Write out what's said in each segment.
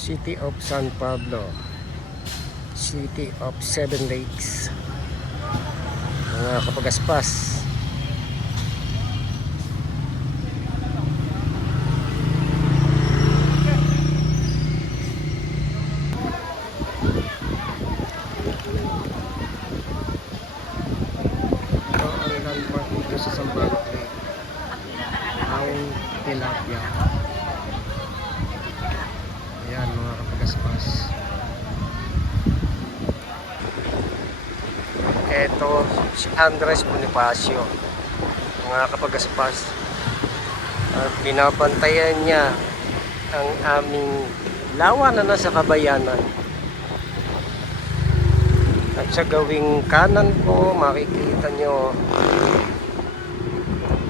City of San Pablo, City of Seven Lakes, mga kapagaspas. Ito ang landmark dito sa San Pablo Lake, ang tilapia. Ayan mga kapagaspas. Ito si Andres Bonifacio, mga kapagaspas. At binabantayan niya ang aming lawa na nasa Kabayanan. At sa gawing kanan ko makikita nyo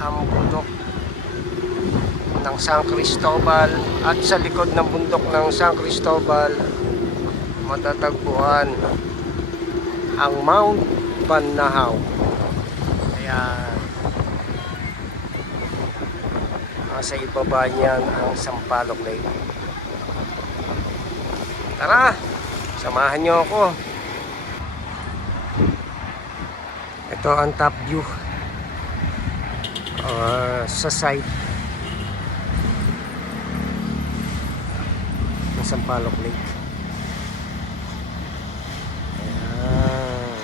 ang bundok ng San Cristobal, at sa likod ng bundok ng San Cristobal matatagpuan ang Mount Banahaw. Ayan, nasa ibaba niyan ang Sampaloc Lake. Tara, samahan nyo ako. Ito ang top view sa site ng Sampaloc Lake. Ayan.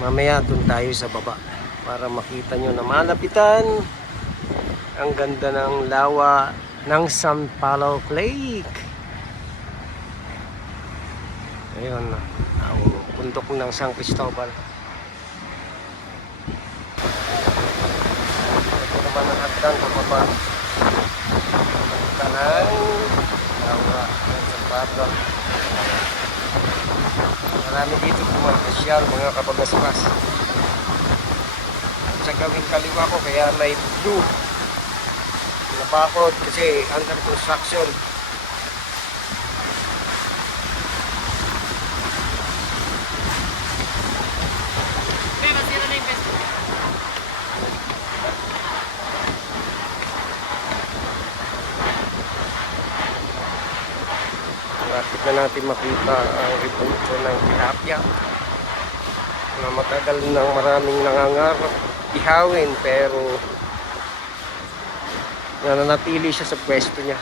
Mamaya dun tayo sa baba para makita nyo na malapitan ang ganda ng lawa ng Sampaloc Lake. Ayun, ang bundok ng San Cristobal. Ito naman ang hagdan pababa. Tanang lawa ng Sampaloc. Marami dito pumapasyal, mga kapagaspas. Sa gawing kaliwa ko kaya may blue na bakod kasi under construction. Lapit na natin makita ang repulso ng tilapia na matagal nang maraming nangangarap ihawin, pero nananatili siya sa pwesto niya.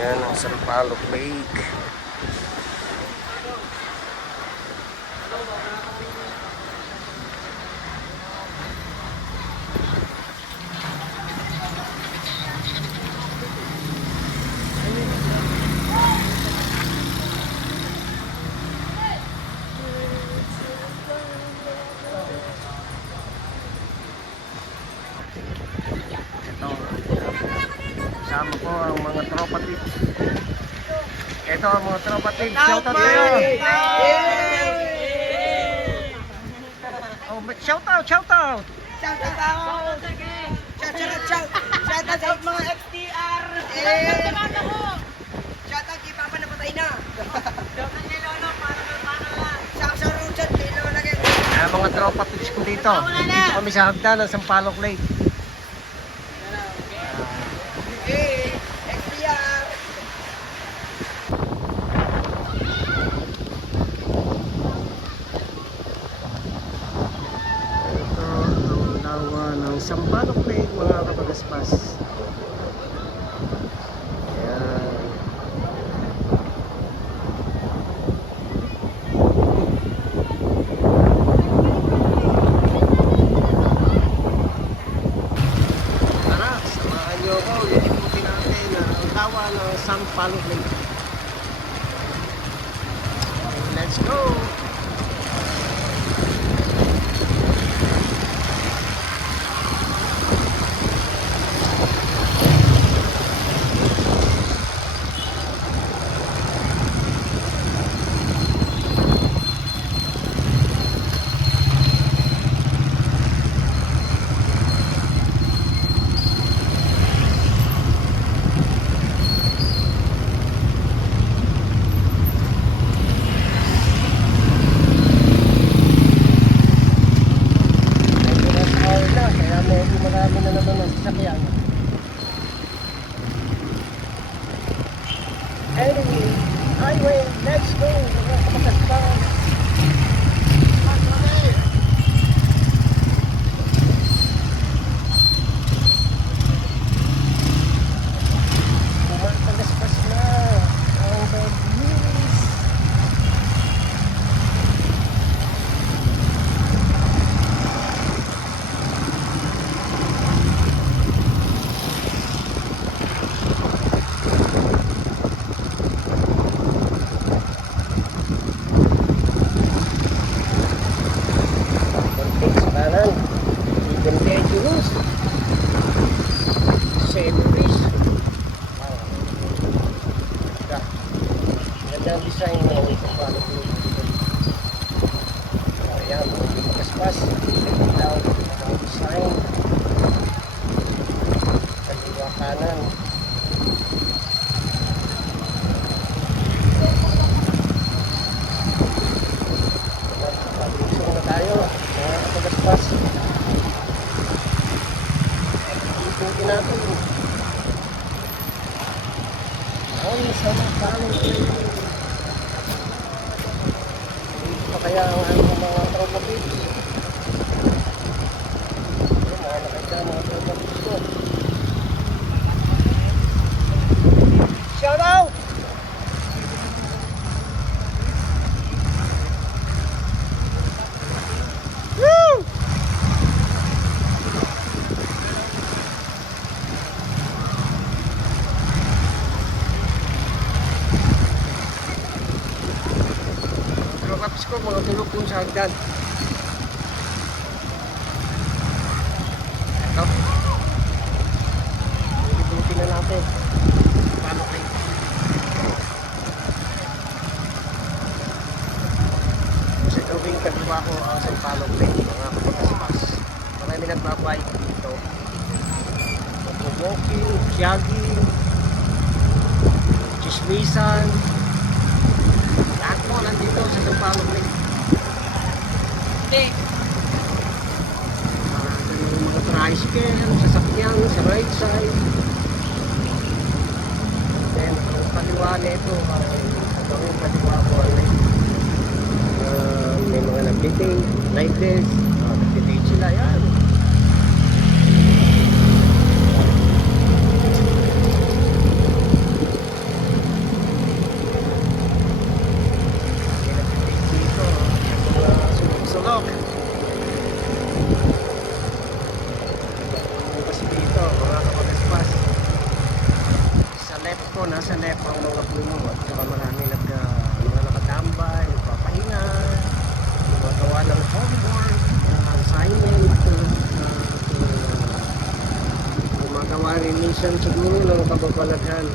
Yan ang Sampaloc Lake. Kasama ko ang mga tropa tips. Ito ang mga tropa tips. Shout out kayo. Oh, shout out, shout out. Shout out sa mga XTR. Shout out kay Papa na patay na. Shout out kay Lolo, paano lang. Shout out kay Lolo lagi. Mga tropa tips ko dito. Dito kami sa hagdan ng Sampaloc Lake. XTR. Ito ang lawa ng Sampaloc Lake, mga kapagaspas. Ayan. Tara, samahan nyo ako. Ikutin natin ang lawa ng Sampaloc Lake. Let's go! Eddie Highway, let's go! Mga kamakaspas! Pumapagaspas na ang bagis. Context kanan. Even dangerous. Savories. Ganda ang design mo ito paano po. Ayan, makaspas. Ilaw, ang design. Kaliwa kanan. Pag-usong na tayo. Mga kapag-aspas. Ikutin natin. Ang sama paano pa kaya ang mga traumatis. Mga nakita mga traumatis ko. Shout out! Woo! Kaps ko, mga tulog kung sa hagdan. Ito. Ibutin na natin. Paano kayo? Sa gawing kaliwa ko ang San Palo Lake, mga kapag-aspas. Marami nagbabike dito. Walking, jogging, chismisan. Lahat mo nandito sa San Palo Lake. Hindi. Yung mga tricycle, sasakyan sa right side. Then, ang kaliwa nito, ang kaliwa ko ay may mga nagtiting, like this. Nagtiting sila, yan. Nasa left ang mga puno at saka marami mga nakatambay, nagpapahinga, gumagawa ng homework, assignment, gumagawa rin minsan siguro ng kababalaghan.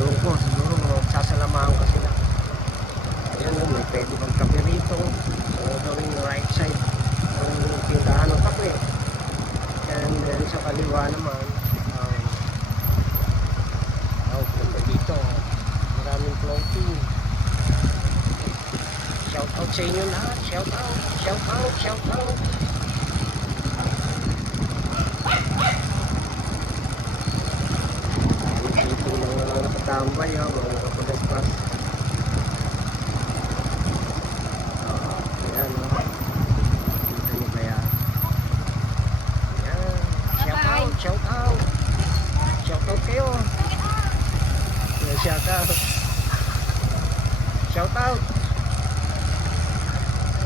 Ewan ko, siguro magsasalamahan ka sila. Ayan, may pwede bang kape rito, gawing right side ang tindahan ng kape. And then sa kaliwa naman, dito maraming floating. Shout out sa inyo lahat. Shout out, shout out, shout out. Dito mga nakatambay, mga kapag-aspas. Ayan, dito nyo kaya. Ayan, shout out, shout out. Shout out kayo. Shout out. Shout out.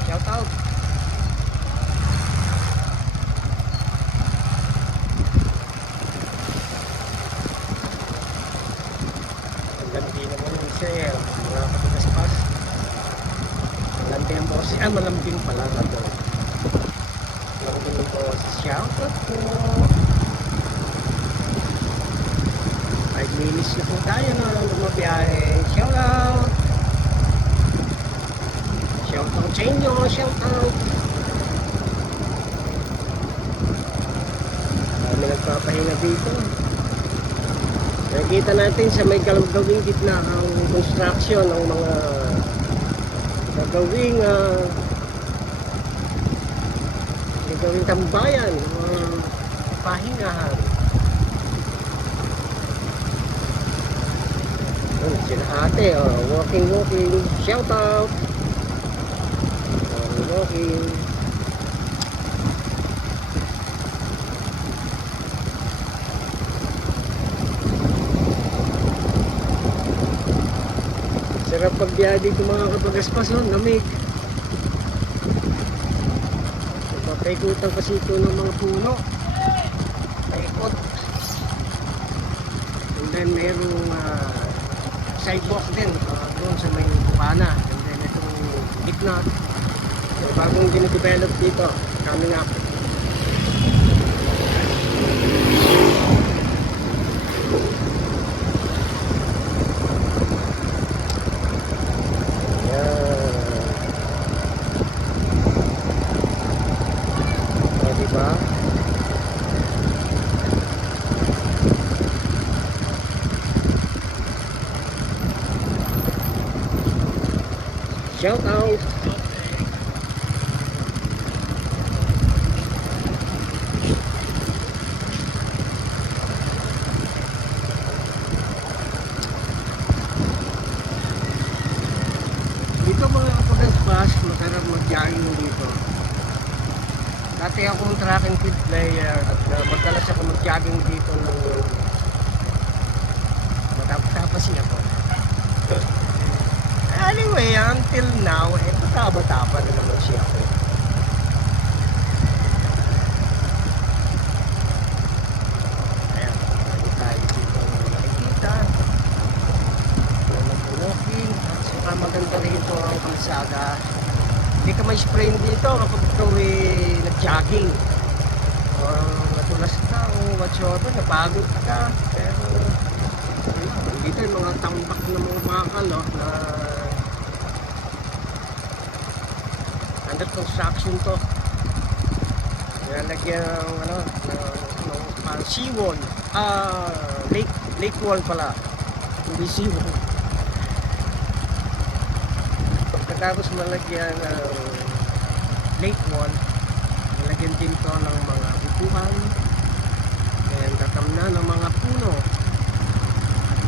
Shout out. Ang ganda naman yung sale. Mga kapag-aspas. Malambing ang boses. Malambing pala na to. Malambing ang boses. Shout out po. 5 minutes na po tayo na lumabiyahe. Shout out! Shout out sa inyo! Shout out! Marami nagpapahinga dito. Nakikita natin sa may gawing gitna ang construction ng mga gagawing tambayan, mga pahingahan. Sila ate, walking, shout out. Walking. Sarap pagbiyahe dito mga kapagaspas, lamig. Papaikutan kasi ito ng mga puno. Paikot. And then merong sidewalk din doon sa may Bukana. And then itong gitna. Bagong dinidevelop dito. Coming up. Shout out. Dito mga kapagaspas, masarap mag-jogging dito. Dati akong track and field player at madalas ako mag-jogging dito nung matapos ako. Anyway, until now, mataba-taba na naman siya ako. Ayan, lagi tayo dito nakikita. Walking, at saka maganda rito ang kalsada. Hindi ka may sprain dito kapag ikaw nag-jogging. O natulas ka o whatsoever, napagod ka. Pero dito yung mga tambak na mga bakal na under construction to. Nilalagyan ng seawall. Lake wall pala. Hindi seawall. Pagkatapos malagyan ng lake wall, nalagyan din to ng mga upuan. And tatamna ng mga puno.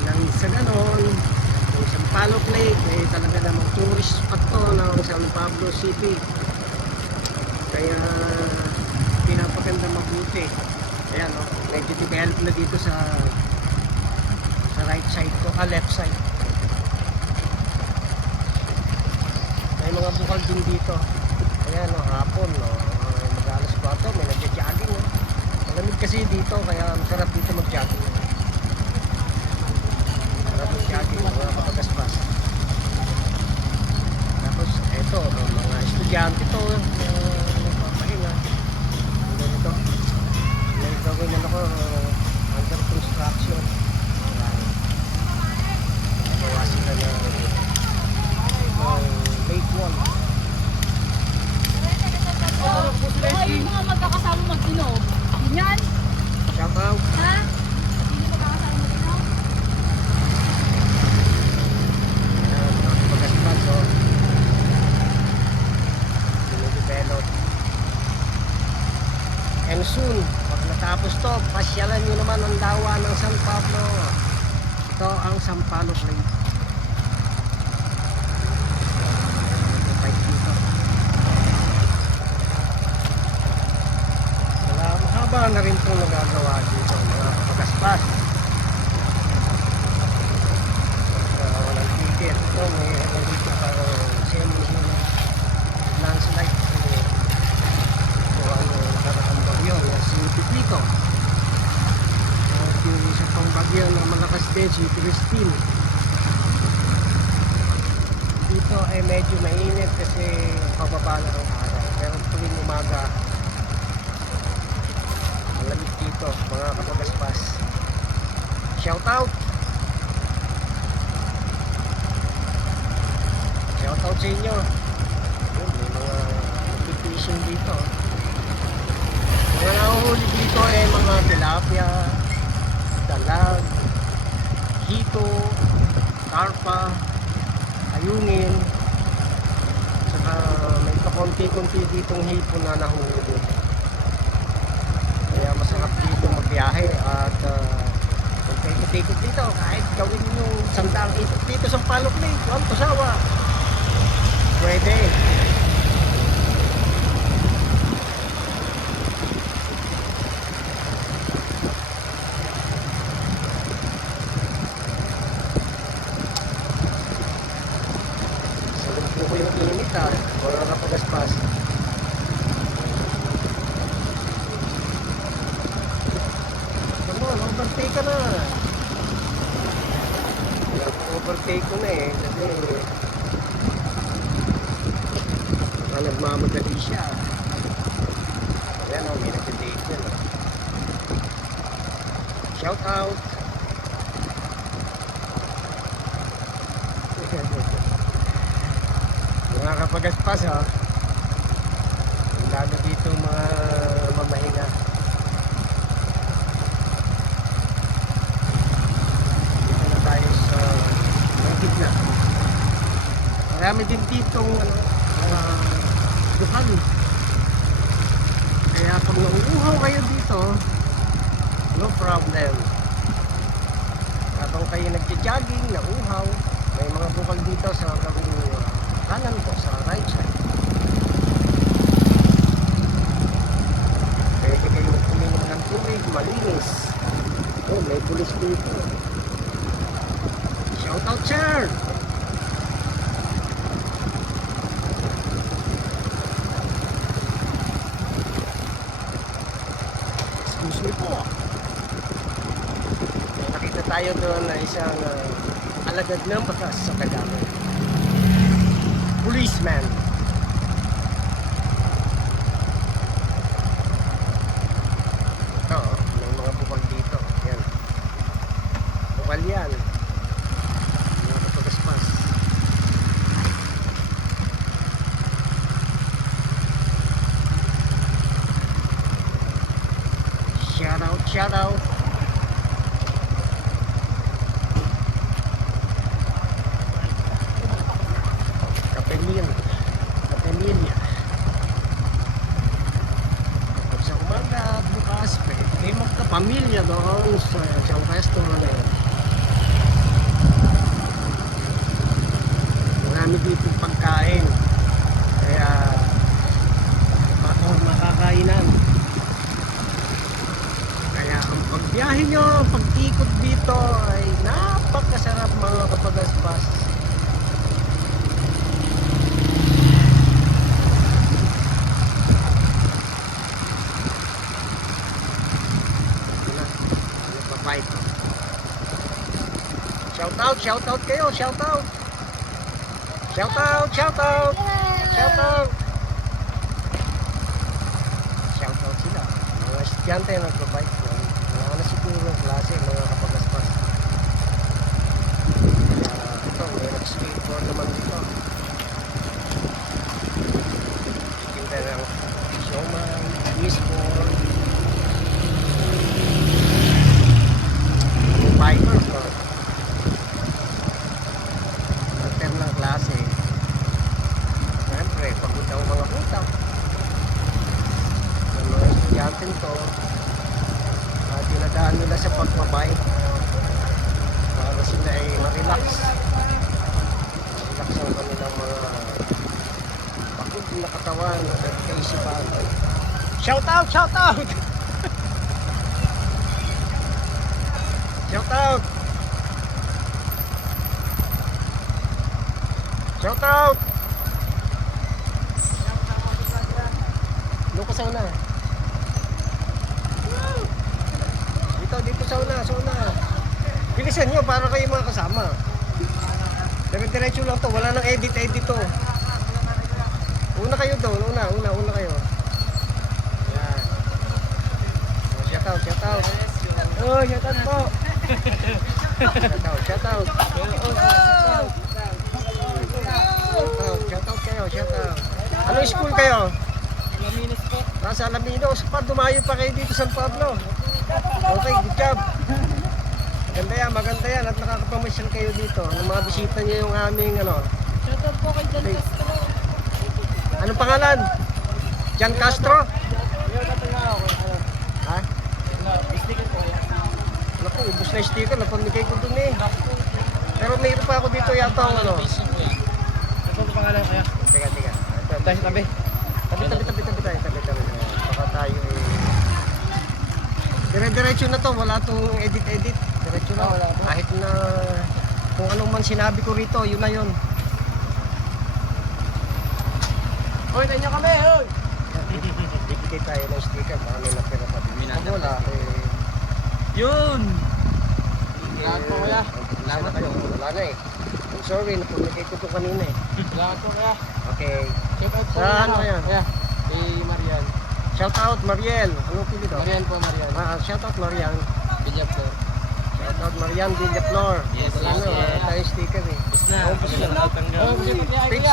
Nang sa ganon, yung Sampaloc Lake ay talaga namang tourist spot to ng San Pablo City. Kaya pinapaganda mabuti. Ayan, medyo develop na dito sa right side ko, left side. May mga bukal din dito. Ayan, hapon, mag-alas 4, may nagja-jogging. Malamig kasi dito, kaya masarap dito mag-jogging. Jogging, mga kapagaspas. Tapos eto, mga estudyante to nagpapahinga. Ganito may gawin na ako under construction. Gawa sila ng lake wall. Ay, yung mga magkakasama mag-inom. Yan. Shout out. Ha? Hindi magkakasama mag-inom? And soon, pag natapos to, pasyalan nyo naman ang dawa ng San Pablo. Ito ang Sampaloc Lake. Mahaba na rin itong nagagawa dito, mga kapagaspas. Walang ticket. Ito, may dito parang landslide. Nakakang bagyo si Pipito. At yung isa pang bagyo na malakas din si Christine. Dito ay medyo mainit kasi pababa na ang araw. Pero tuwing umaga malamig dito mga kapagaspas. Shout out! Shout out sa inyo. May mga fishing dito. Mga nahuhuli dito ay mga tilapia, dalag, hito, karpa, ayungin. Saka may pakonti-konti ditong hipon na nahuhuli. Kaya masarap dito magbiyahe at ikot-ikot dito. Kahit gawin nyo 100 ikot dito sa Palok Lake, Juan Tusawa. Pwede. Sabi ko yung init ah. Wala na pagaspas. Come on, overtake ka na. Overtake ko na eh. Kasi baka nagmamadali siya. Ayan o, may nag-date yan. Shout out. Mga kapagaspas ha. Lalo dito mga mamahinga. Dito na tayo sa gitna. Marami din ditong duhan. Kaya pag nauuhaw kayo dito, no problem. Habang kayo nagja-jogging, nauuhaw, may mga bukal dito sa kanan ko, sa right side. Pwede kayo kuminom ng tubig, malinis. Oh, may pulis dito. Shout out, sir! Excuse me po. May nakita tayo doon na isang alagad ng batas sa Tagalog. Policeman. Ito, may mga bukal dito. Yan. Bukal yan. Mga kapagaspas. Shout out, shout out. Kapemilya. Pag sa umaga, bukas, pwede magkapamilya doon sa isang restaurant na yun. Marami dito pagkain. Kaya, makakainan. Kaya, ang pagbiyahe nyo, pag-ikot dito ay napakasarap mga kapagaspas. Shout out kayo, shout out. Shout out, shout out. Shout out. Shout out sila. Mga estudyante na nagpa-bike. Mga na siguro ng klase, mga kapagaspas. Ito, may nag-skateboard naman dito. Kita ng showman, baseball. Bikers, no? Ng klase. Siyempre, pagod ang mga utak. Yung mga estudyante to, dinadaan nila sa pagbabike para sila ay ma-relax. Relax ang kanilang mga pagod na katawan at kaisipan. Shout out! Shout out! Shout out! Shout out! Doon ka sa una. Dito sa una. Bilisan nyo para kayo mga kasama. Diretso lang to. Wala nang edit to. Una kayo doon. Una kayo. Yan. Oh, shout out. Oh, shout out po. Shout out. Shout out. Anong school kayo? Alaminos po. Nasa Alaminos. Dumayo pa kayo dito sa San Pablo. Okay, good job. Maganda yan. At nakakapamasyal kayo dito. Ang mga bisita niyo yung aming Shoutout po kay John Castro. Anong pangalan? Jan Castro? Ha? Naku, ubos na yung sticker. Napamigay ko dun eh. Pero mayroon pa ako dito yata ang ano. Ano ang pangalan kaya? Teka. Ito, Tayo sa tabi. tabi tayo. Baka tayo eh. Dire-diretso na to. Wala tong edit. Diretso na. Wala to. Kahit na kung anong man sinabi ko rito, yun na yun. Hoy, tanyo kami, hoy! Bibigay tayo ng sticker. Baka may napira pa. Pag wala, eh. Yun! Lahat po kaya. Salamat po. Wala na eh. I'm sorry, napumigay ko to kanina eh. Salamat po kaya. Okay. Shout out po. Sa ano yan? Kaya, si Marian. Shout out Mariel. Anong pili to? Marian po, Marian. Shout out Marian. Binyap po. Shout out Marian Villaflor. Yes, Wala na, yes. wala tayong sticker eh. Bis na. Oh, bis na. Oh, bis na. Page,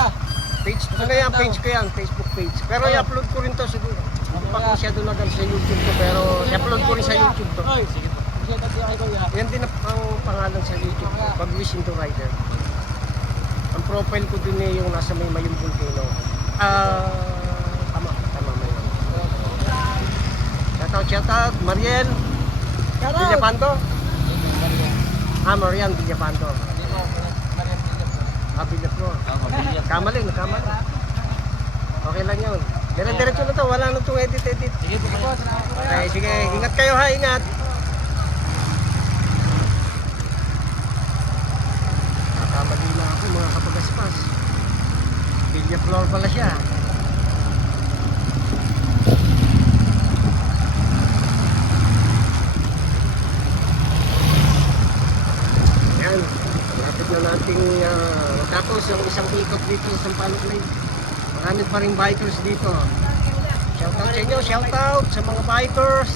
page, ano yan, page ko yan, Facebook page. Pero i-upload ko rin to siguro. Hindi pa ko masyado nagal sa YouTube ko, pero i-upload ko rin sa YouTube to. Hoy, sige po. Shout out kay Kuya. Yan din ang pangalan sa YouTube ko, Pag-Wish into Rider. Ang profile ko din eh, yung nasa may Mayong Volcano. Tama Mayon. Shout out, Mariel Villapanto. Marian Villapanto. Villaflor. Kamali. Okay lang yun. Diretso na to, wala na itong edit. Sige po, boss. Okay, sige, ingat kayo ha, ingat. Nakamali na ako mga kapagaspas. Villaflor pala siya. Yan, lapit na nating matapos ang isang ikot dito sa Sampaloc Lake. Marami pa rin bikers dito. Shoutout sa inyo, shoutout sa mga bikers.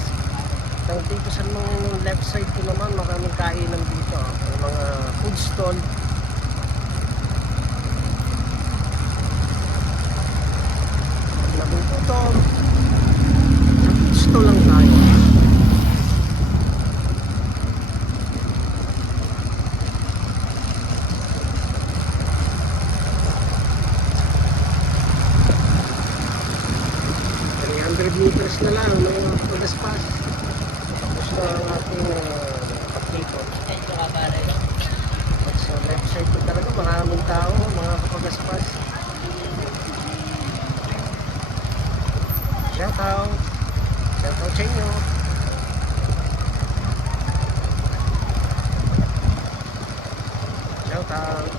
Dito sa mga left side ko naman, maraming kainan dito. May mga food stall. Pag nagugutom, sa food stall lang tayo. Meters na lang ng pagaspas. Tapos na ang ating pagkikot. At sa left side ko talaga maraming tao, mga kapagaspas. Shout out sa inyo. Shout out.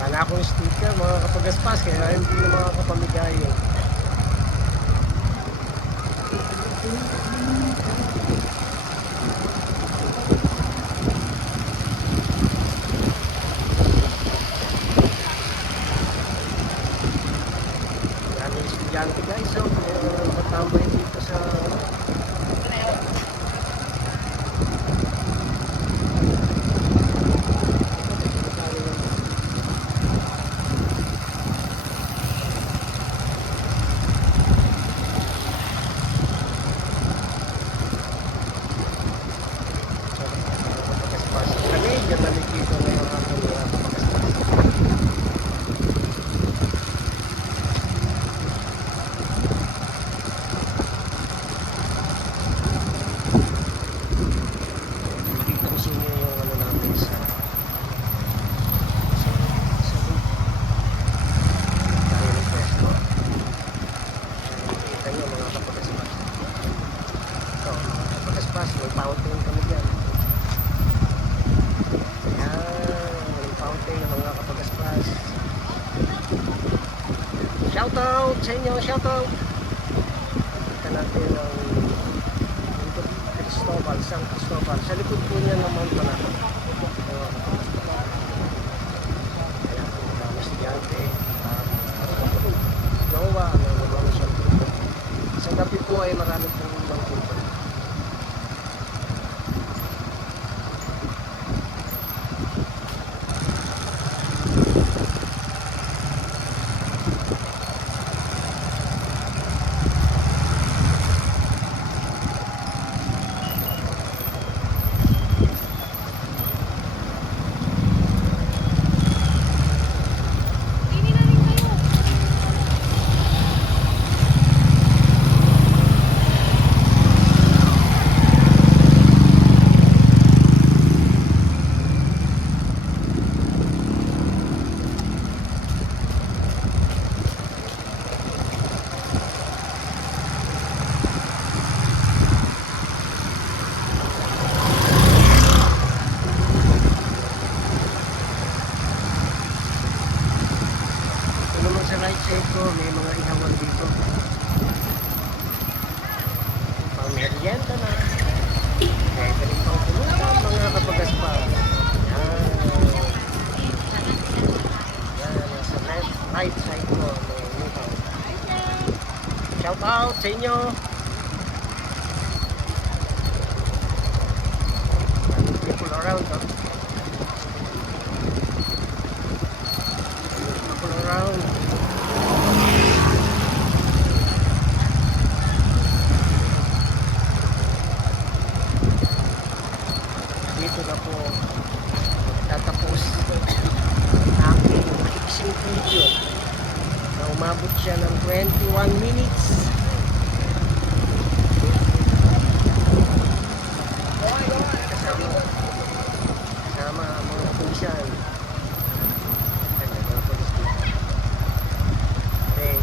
Wala akong sticker mga kapagaspas kaya hindi na mga kapamigay. Maraming estudyante guys, so matambay dito sa may fountain kami dyan. Ayan, may fountain mga kapagaspas. Shoutout sa inyo, shoutout. Kita natin ang San Cristobal. Sa likod po niya ng Mount Banahaw. Ayan, mga estudyante. Nowa, mga siyang grupo. Sa gabi po ay marami pong mga grupo. merienda na. Pwede rin pang pulutan, mga kapagaspa. Yan. Yan, nasa right side ko. May dito. Shout out sa inyo. People around, no? People around. Dito na po tatapos ang aking maiksing video na umabot siya ng 21 minutes. Kasama ang mga pulisyan. Ganda mga pulis dito. Okay.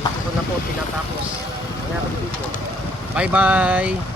Dito ko na po tinatapos ang aking video. Bye bye!